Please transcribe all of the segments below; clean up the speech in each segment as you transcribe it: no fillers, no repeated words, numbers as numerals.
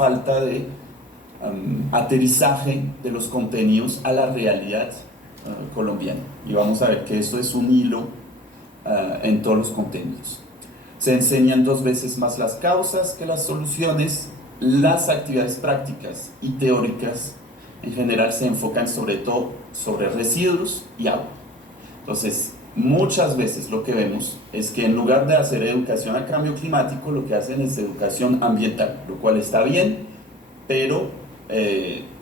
falta de aterrizaje de los contenidos a la realidad colombiana. Y vamos a ver que esto es un hilo en todos los contenidos. Se enseñan 2 veces más las causas que las soluciones. Las actividades prácticas y teóricas en general se enfocan sobre todo sobre residuos y agua. Entonces, muchas veces lo que vemos es que en lugar de hacer educación a cambio climático, lo que hacen es educación ambiental, lo cual está bien, pero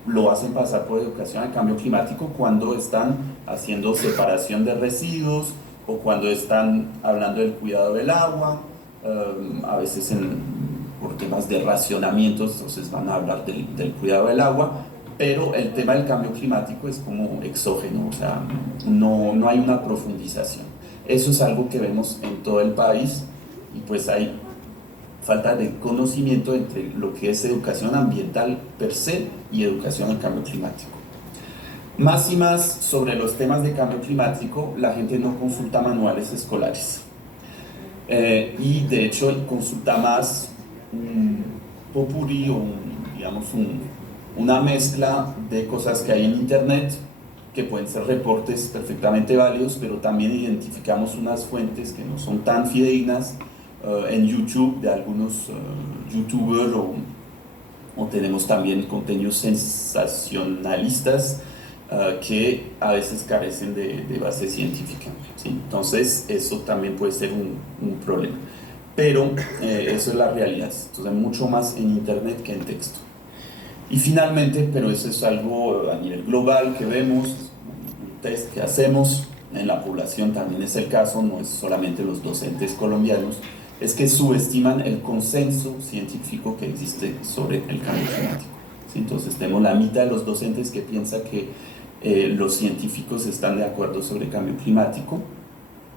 lo hacen pasar por educación a cambio climático cuando están haciendo separación de residuos o cuando están hablando del cuidado del agua, a veces por temas de racionamiento, entonces van a hablar del cuidado del agua, pero el tema del cambio climático es como exógeno, o sea, no hay una profundización. Eso es algo que vemos en todo el país y pues hay falta de conocimiento entre lo que es educación ambiental per se y educación al cambio climático. Más y más sobre los temas de cambio climático, la gente no consulta manuales escolares. Y de hecho consulta más un popurrí o digamos una mezcla de cosas que hay en internet, que pueden ser reportes perfectamente válidos, pero también identificamos unas fuentes que no son tan fidedignas en YouTube de algunos youtubers o tenemos también contenidos sensacionalistas que a veces carecen de base científica, ¿sí? Entonces eso también puede ser un problema, pero eso es la realidad. Entonces hay mucho más en internet que en texto. Y finalmente, pero eso es algo a nivel global que vemos, un test que hacemos en la población también es el caso, no es solamente los docentes colombianos, es que subestiman el consenso científico que existe sobre el cambio climático, ¿sí? Entonces tenemos la mitad de los docentes que piensa que los científicos están de acuerdo sobre el cambio climático,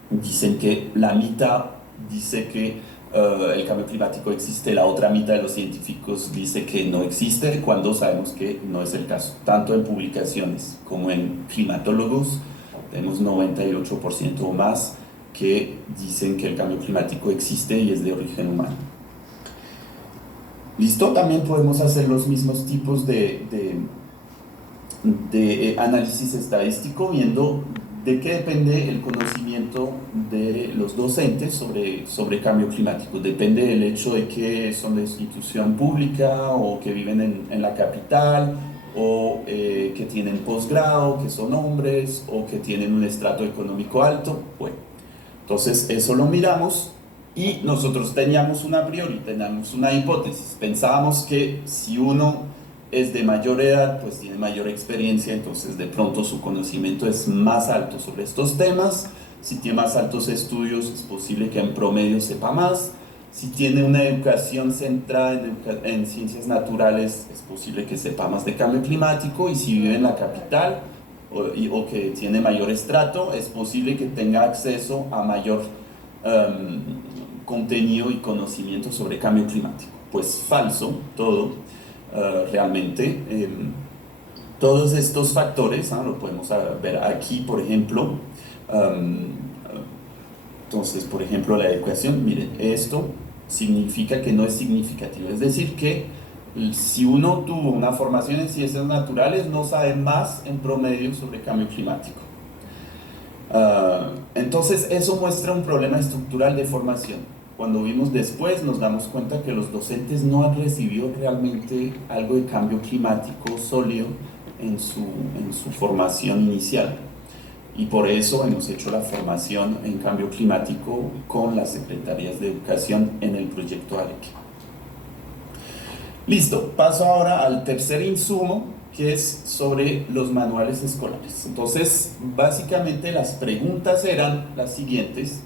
dicen que la mitad dice que el cambio climático existe, la otra mitad de los científicos dice que no existe, cuando sabemos que no es el caso. Tanto en publicaciones como en climatólogos, tenemos 98% o más que dicen que el cambio climático existe y es de origen humano. ¿Listo? También podemos hacer los mismos tipos de análisis estadístico viendo de qué depende el conocimiento de los docentes sobre cambio climático. Depende del hecho de que son de institución pública o que viven en la capital o que tienen posgrado, que son hombres o que tienen un estrato económico alto. Bueno, entonces eso lo miramos y nosotros teníamos una priori, teníamos una hipótesis. Pensábamos que si uno es de mayor edad, pues tiene mayor experiencia, entonces de pronto su conocimiento es más alto sobre estos temas. Si tiene más altos estudios, es posible que en promedio sepa más. Si tiene una educación centrada en ciencias naturales, es posible que sepa más de cambio climático. Y si vive en la capital o que tiene mayor estrato, es posible que tenga acceso a mayor contenido y conocimiento sobre cambio climático. Pues falso, todo. Realmente todos estos factores, lo podemos ver aquí, por ejemplo. Entonces, por ejemplo, la educación, miren, esto significa que no es significativo, es decir, que si uno tuvo una formación en ciencias naturales, no sabe más en promedio sobre cambio climático. Entonces, eso muestra un problema estructural de formación. Cuando vimos después nos damos cuenta que los docentes no han recibido realmente algo de cambio climático sólido en su formación inicial. Y por eso hemos hecho la formación en cambio climático con las secretarías de educación en el proyecto ALEC. Listo, paso ahora al tercer insumo, que es sobre los manuales escolares. Entonces, básicamente las preguntas eran las siguientes: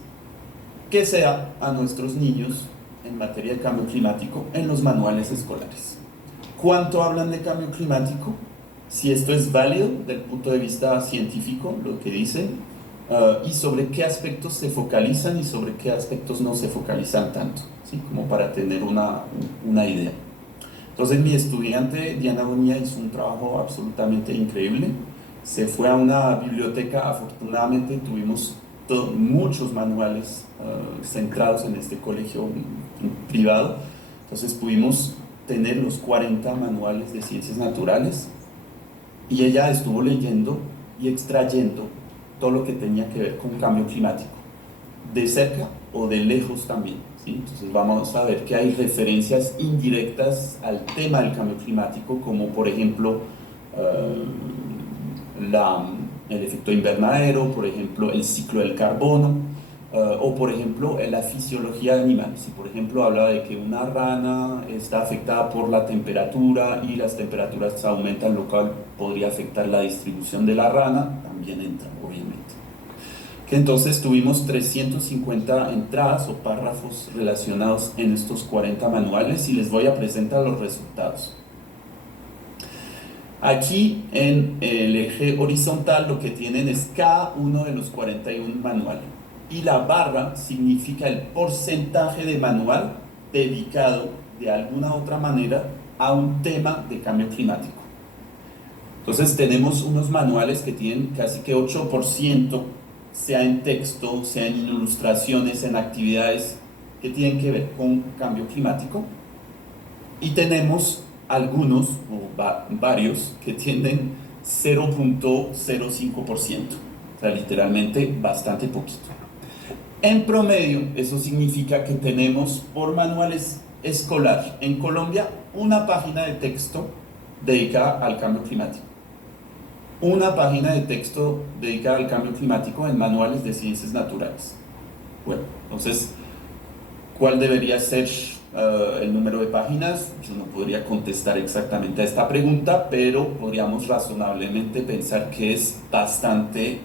¿qué se da a nuestros niños en materia de cambio climático en los manuales escolares? ¿Cuánto hablan de cambio climático? Si esto es válido desde el punto de vista científico, lo que dicen, y sobre qué aspectos se focalizan y sobre qué aspectos no se focalizan tanto, ¿sí? Como para tener una idea. Entonces mi estudiante Diana Bonilla hizo un trabajo absolutamente increíble. Se fue a una biblioteca, afortunadamente tuvimos muchos manuales centrados en este colegio privado. Entonces pudimos tener los 40 manuales de ciencias naturales y ella estuvo leyendo y extrayendo todo lo que tenía que ver con cambio climático, de cerca o de lejos también, ¿sí? Entonces vamos a ver que hay referencias indirectas al tema del cambio climático, como por ejemplo la, el efecto invernadero, por ejemplo el ciclo del carbono, o por ejemplo en la fisiología de animales. Si por ejemplo habla de que una rana está afectada por la temperatura y las temperaturas aumentan, lo cual podría afectar la distribución de la rana, también entra obviamente. Que entonces tuvimos 350 entradas o párrafos relacionados en estos 40 manuales y les voy a presentar los resultados. Aquí en el eje horizontal lo que tienen es cada uno de los 41 manuales y la barra significa el porcentaje de manual dedicado de alguna otra manera a un tema de cambio climático. Entonces tenemos unos manuales que tienen casi que 8%, sea en texto, sea en ilustraciones, en actividades que tienen que ver con cambio climático. Y tenemos algunos, o varios, que tienen 0.05%, o sea, literalmente bastante poquito. En promedio, eso significa que tenemos por manuales escolar en Colombia una página de texto dedicada al cambio climático. Una página de texto dedicada al cambio climático en manuales de ciencias naturales. Bueno, entonces, ¿cuál debería ser el número de páginas? Yo no podría contestar exactamente a esta pregunta, pero podríamos razonablemente pensar que es bastante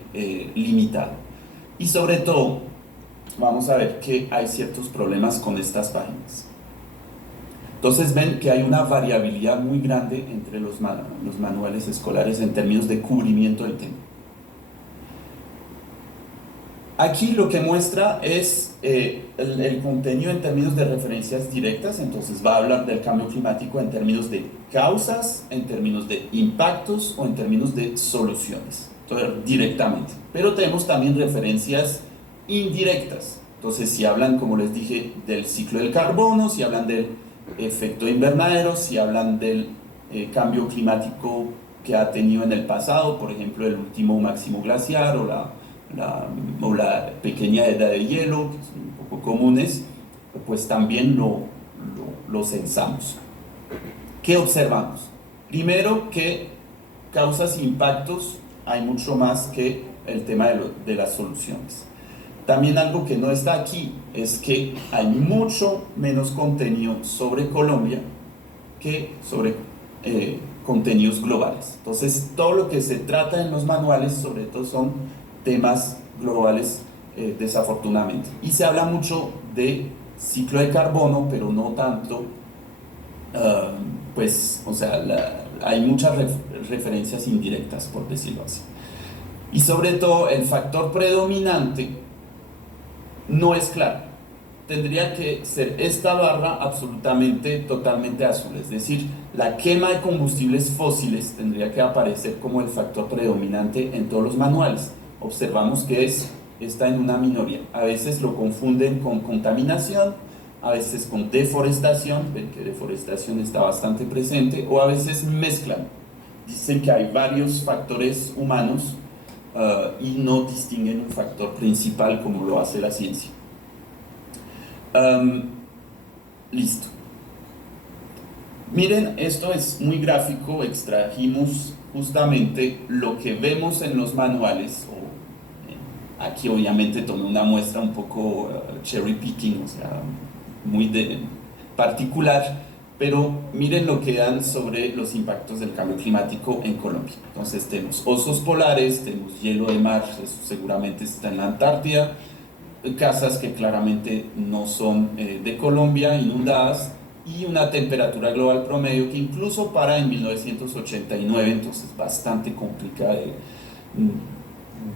limitado. Y sobre todo, vamos a ver que hay ciertos problemas con estas páginas. Entonces ven que hay una variabilidad muy grande entre los manuales escolares en términos de cubrimiento del tema. Aquí lo que muestra es el contenido en términos de referencias directas, entonces va a hablar del cambio climático en términos de causas, en términos de impactos o en términos de soluciones, entonces, directamente. Pero tenemos también referencias indirectas, entonces si hablan, como les dije, del ciclo del carbono, si hablan del efecto invernadero, si hablan del cambio climático que ha tenido en el pasado, por ejemplo el último máximo glaciar o la pequeña edad de hielo, que son un poco comunes, pues también lo censamos. ¿Qué observamos? Primero que causas e impactos hay mucho más que el tema de las soluciones. También algo que no está aquí es que hay mucho menos contenido sobre Colombia que sobre contenidos globales. Entonces, todo lo que se trata en los manuales, sobre todo, son temas globales, desafortunadamente. Y se habla mucho de ciclo de carbono, pero no tanto, pues, o sea, hay muchas referencias indirectas, por decirlo así. Y sobre todo, el factor predominante no es claro. Tendría que ser esta barra absolutamente, totalmente azul, es decir, la quema de combustibles fósiles tendría que aparecer como el factor predominante en todos los manuales. Observamos que está en una minoría. A veces lo confunden con contaminación, a veces con deforestación, ven que deforestación está bastante presente, o a veces mezclan. Dicen que hay varios factores humanos y no distinguen un factor principal como lo hace la ciencia. Listo. Miren, esto es muy gráfico, extrajimos justamente lo que vemos en los manuales, aquí obviamente tomé una muestra un poco cherry picking, o sea, muy particular, pero miren lo que dan sobre los impactos del cambio climático en Colombia. Entonces tenemos osos polares, tenemos hielo de mar, eso seguramente está en la Antártida, casas que claramente no son de Colombia, inundadas, y una temperatura global promedio que incluso para en 1989, entonces bastante complicada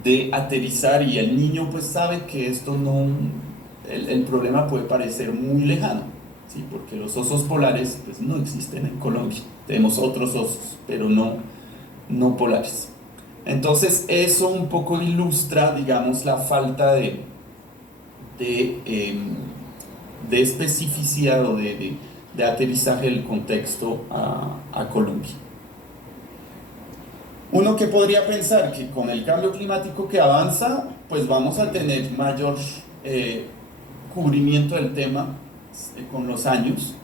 de aterrizar, y el niño pues sabe que esto no, el problema puede parecer muy lejano, ¿sí? Porque los osos polares pues no existen en Colombia, tenemos otros osos, pero no polares. Entonces eso un poco ilustra, digamos, la falta de especificidad o de aterrizaje del contexto a Colombia. Uno que podría pensar que con el cambio climático que avanza, pues vamos a tener mayor cubrimiento del tema con los años,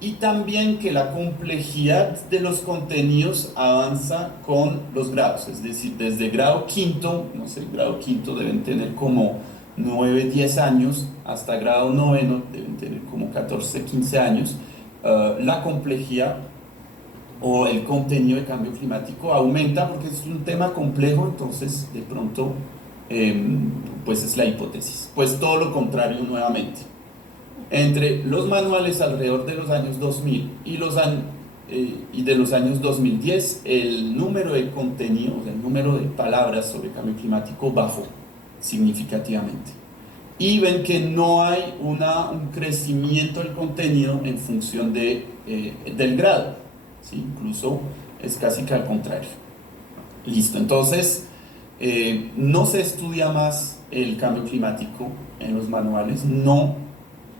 y también que la complejidad de los contenidos avanza con los grados, es decir, desde grado quinto, no sé, el grado quinto deben tener como 9, 10 años, hasta grado noveno deben tener como 14, 15 años, la complejidad o el contenido de cambio climático aumenta porque es un tema complejo, entonces de pronto pues es la hipótesis. Pues todo lo contrario nuevamente. Entre los manuales alrededor de los años 2000 y de los años 2010, el número de contenidos, el número de palabras sobre cambio climático bajó significativamente. Y ven que no hay un crecimiento del contenido en función del grado, ¿sí? Incluso es casi que al contrario. Listo, entonces no se estudia más el cambio climático en los manuales,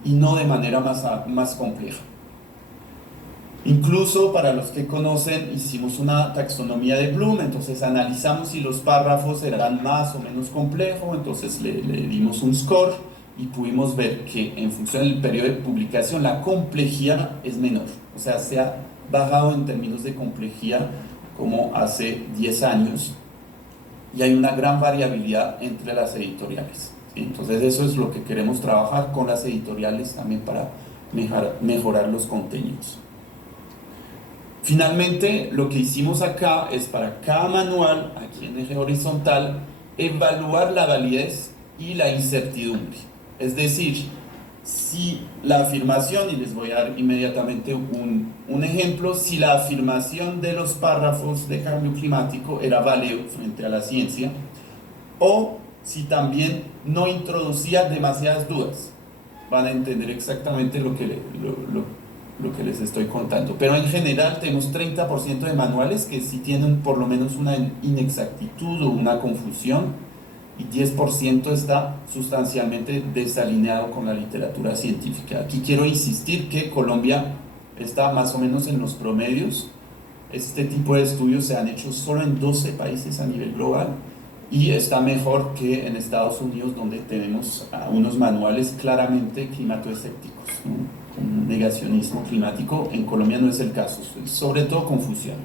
y no de manera más compleja. Incluso para los que conocen, hicimos una taxonomía de Bloom, entonces analizamos si los párrafos eran más o menos complejos, entonces le dimos un score y pudimos ver que en función del periodo de publicación la complejidad es menor, o sea, se ha bajado en términos de complejidad como hace 10 años y hay una gran variabilidad entre las editoriales. ¿Sí? Entonces eso es lo que queremos trabajar con las editoriales también para mejorar los contenidos. Finalmente, lo que hicimos acá es para cada manual, aquí en eje horizontal, evaluar la validez y la incertidumbre. Es decir, si la afirmación, y les voy a dar inmediatamente un ejemplo, si la afirmación de los párrafos de cambio climático era válido frente a la ciencia, o si también no introducía demasiadas dudas. Van a entender exactamente lo que les estoy contando. Pero en general tenemos 30% de manuales que sí tienen por lo menos una inexactitud o una confusión, y 10% está sustancialmente desalineado con la literatura científica. Aquí quiero insistir que Colombia está más o menos en los promedios. Este tipo de estudios se han hecho solo en 12 países a nivel global y está mejor que en Estados Unidos, donde tenemos unos manuales claramente climato-escépticos, ¿no? Con negacionismo climático. En Colombia no es el caso, sobre todo confusión.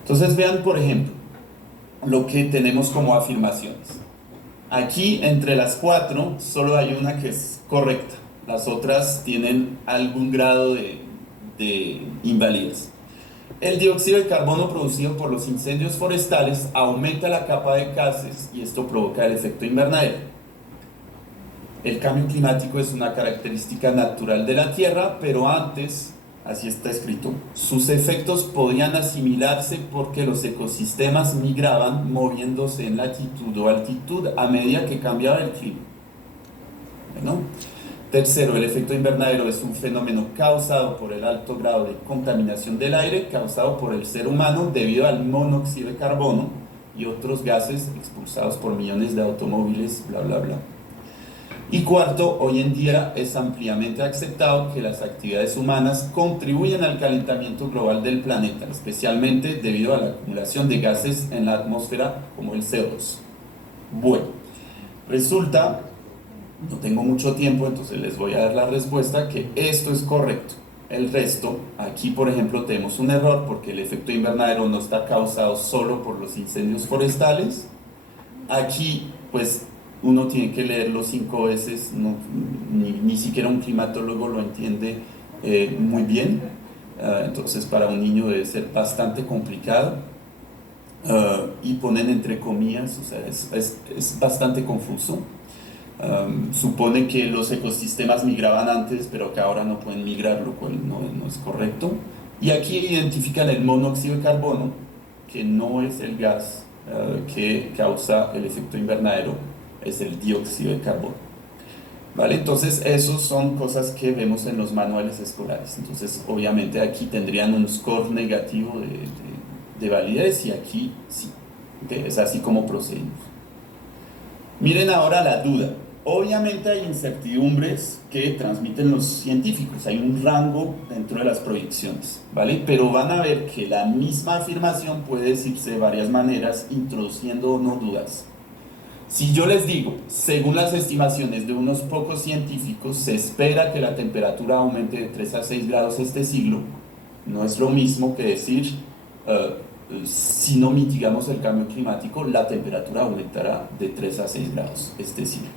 Entonces vean, por ejemplo, lo que tenemos como afirmaciones. Aquí, entre las 4, solo hay una que es correcta. Las otras tienen algún grado de invalidez. El dióxido de carbono producido por los incendios forestales aumenta la capa de gases y esto provoca el efecto invernadero. El cambio climático es una característica natural de la Tierra, pero antes, así está escrito, sus efectos podían asimilarse porque los ecosistemas migraban moviéndose en latitud o altitud a medida que cambiaba el clima. Bueno, tercero, el efecto invernadero es un fenómeno causado por el alto grado de contaminación del aire causado por el ser humano debido al monóxido de carbono y otros gases expulsados por millones de automóviles, bla, bla, bla. Y cuarto, hoy en día es ampliamente aceptado que las actividades humanas contribuyen al calentamiento global del planeta, especialmente debido a la acumulación de gases en la atmósfera como el CO2. Bueno, resulta, no tengo mucho tiempo, entonces les voy a dar la respuesta, que esto es correcto. El resto, aquí por ejemplo tenemos un error porque el efecto invernadero no está causado solo por los incendios forestales. Aquí pues uno tiene que leerlo 5 veces, ni siquiera un climatólogo lo entiende muy bien, entonces para un niño debe ser bastante complicado, y ponen entre comillas, o sea, es bastante confuso. Supone que los ecosistemas migraban antes, pero que ahora no pueden migrar, lo cual no es correcto. Y aquí identifican el monóxido de carbono, que no es el gas que causa el efecto invernadero, es el dióxido de carbono. ¿Vale? Entonces, esas son cosas que vemos en los manuales escolares. Entonces, obviamente aquí tendrían un score negativo de validez y aquí sí. ¿Okay? Es así como procedimos. Miren ahora la duda. Obviamente hay incertidumbres que transmiten los científicos, hay un rango dentro de las proyecciones, ¿vale? Pero van a ver que la misma afirmación puede decirse de varias maneras, introduciendo o no dudas. Si yo les digo, según las estimaciones de unos pocos científicos, se espera que la temperatura aumente de 3 a 6 grados este siglo, no es lo mismo que decir, eh, si no mitigamos el cambio climático, la temperatura aumentará de 3 a 6 grados este siglo.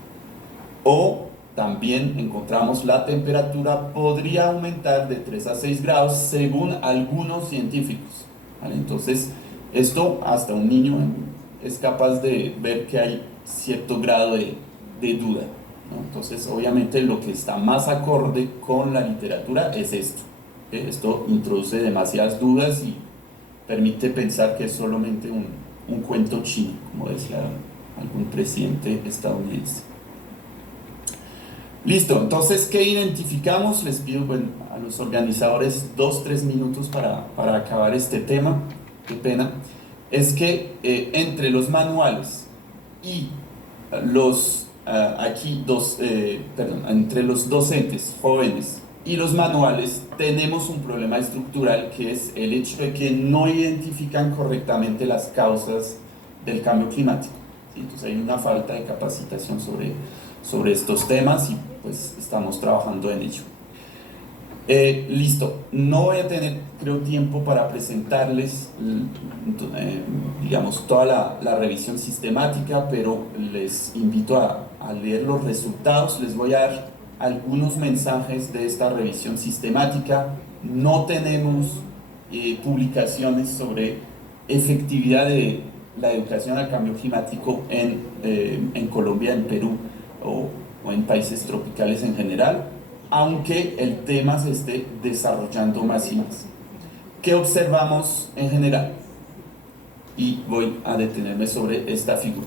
O también encontramos la temperatura podría aumentar de 3 a 6 grados según algunos científicos, ¿vale? Entonces, esto hasta un niño es capaz de ver que hay cierto grado de duda, ¿no? Entonces, obviamente, lo que está más acorde con la literatura es esto, ¿ok? Esto introduce demasiadas dudas y permite pensar que es solamente un cuento chino, como decía algún presidente estadounidense. Listo, entonces, ¿qué identificamos? Les pido, bueno, a los organizadores 2, 3 minutos para acabar este tema, qué pena. Es que entre los manuales y entre los docentes jóvenes y los manuales tenemos un problema estructural que es el hecho de que no identifican correctamente las causas del cambio climático, ¿sí? Entonces hay una falta de capacitación sobre estos temas y pues estamos trabajando en ello. Listo, no voy a tener, creo, tiempo para presentarles, digamos, toda la revisión sistemática, pero les invito a leer los resultados. Les voy a dar algunos mensajes de esta revisión sistemática. No tenemos publicaciones sobre efectividad de la educación al cambio climático en Colombia, en Perú o en países tropicales en general, aunque el tema se esté desarrollando más y más. ¿Qué observamos en general? Y voy a detenerme sobre esta figura.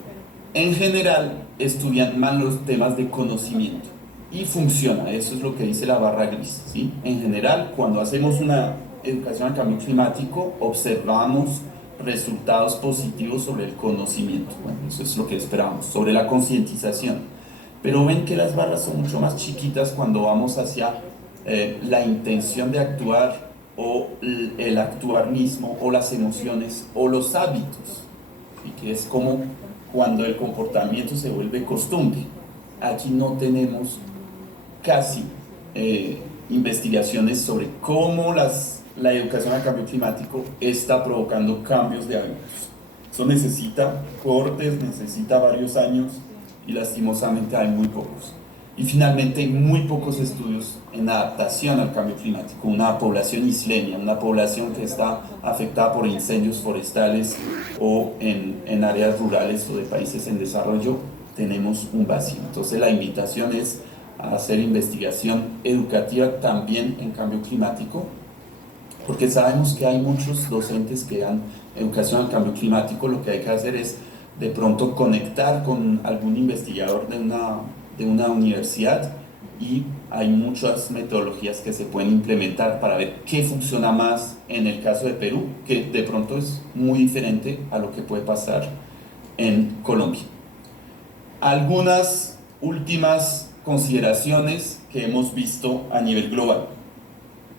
En general, estudian más los temas de conocimiento y funciona, eso es lo que dice la barra gris, ¿sí? En general, cuando hacemos una educación al cambio climático, observamos resultados positivos sobre el conocimiento. Bueno, eso es lo que esperamos, sobre la concientización. Pero ven que las barras son mucho más chiquitas cuando vamos hacia la intención de actuar o el actuar mismo o las emociones o los hábitos, y que es como cuando el comportamiento se vuelve costumbre. Aquí no tenemos casi investigaciones sobre cómo la educación al cambio climático está provocando cambios de hábitos. Eso necesita cortes, necesita varios años y lastimosamente hay muy pocos. Y finalmente hay muy pocos estudios en adaptación al cambio climático. Una población isleña, una población que está afectada por incendios forestales o en áreas rurales o de países en desarrollo, tenemos un vacío. Entonces la invitación es a hacer investigación educativa también en cambio climático, porque sabemos que hay muchos docentes que dan educación al cambio climático. Lo que hay que hacer es de pronto conectar con algún investigador de una universidad, y hay muchas metodologías que se pueden implementar para ver qué funciona más en el caso de Perú, que de pronto es muy diferente a lo que puede pasar en Colombia. Algunas últimas consideraciones que hemos visto a nivel global.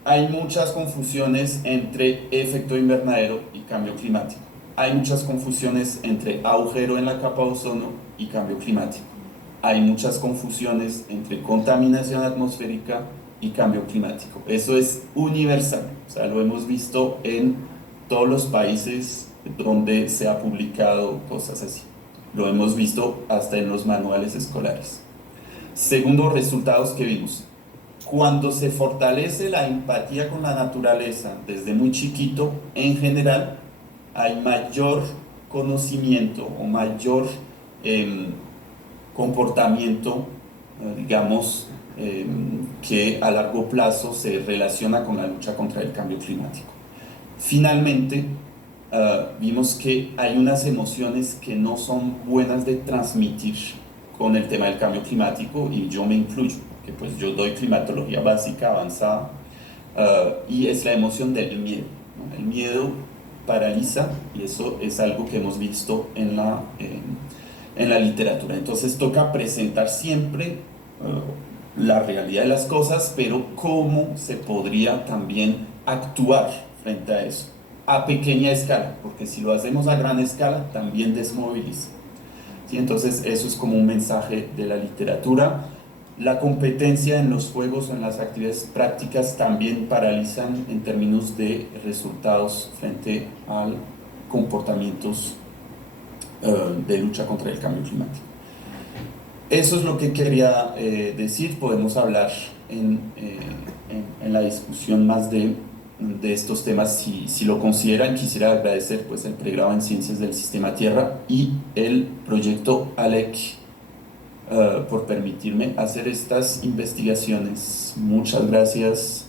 Hay muchas confusiones entre efecto invernadero y cambio climático. Hay muchas confusiones entre agujero en la capa de ozono y cambio climático. Hay muchas confusiones entre contaminación atmosférica y cambio climático. Eso es universal, o sea, lo hemos visto en todos los países donde se ha publicado cosas así. Lo hemos visto hasta en los manuales escolares. Segundo, resultados que vimos. Cuando se fortalece la empatía con la naturaleza desde muy chiquito, en general, hay mayor conocimiento o mayor comportamiento, digamos, que a largo plazo se relaciona con la lucha contra el cambio climático. Finalmente, vimos que hay unas emociones que no son buenas de transmitir con el tema del cambio climático, y yo me incluyo, que pues yo doy climatología básica avanzada, y es la emoción del miedo, ¿no? El miedo paraliza, y eso es algo que hemos visto en en la literatura. Entonces toca presentar siempre la realidad de las cosas, pero cómo se podría también actuar frente a eso, a pequeña escala, porque si lo hacemos a gran escala, también desmoviliza. ¿Sí? Entonces eso es como un mensaje de la literatura. La competencia en los juegos o en las actividades prácticas también paralizan en términos de resultados frente a comportamientos de lucha contra el cambio climático. Eso es lo que quería decir. Podemos hablar en la discusión más de estos temas si lo consideran. Quisiera agradecer pues, el pregrado en Ciencias del Sistema Tierra y el proyecto ALEC por permitirme hacer estas investigaciones. Muchas gracias.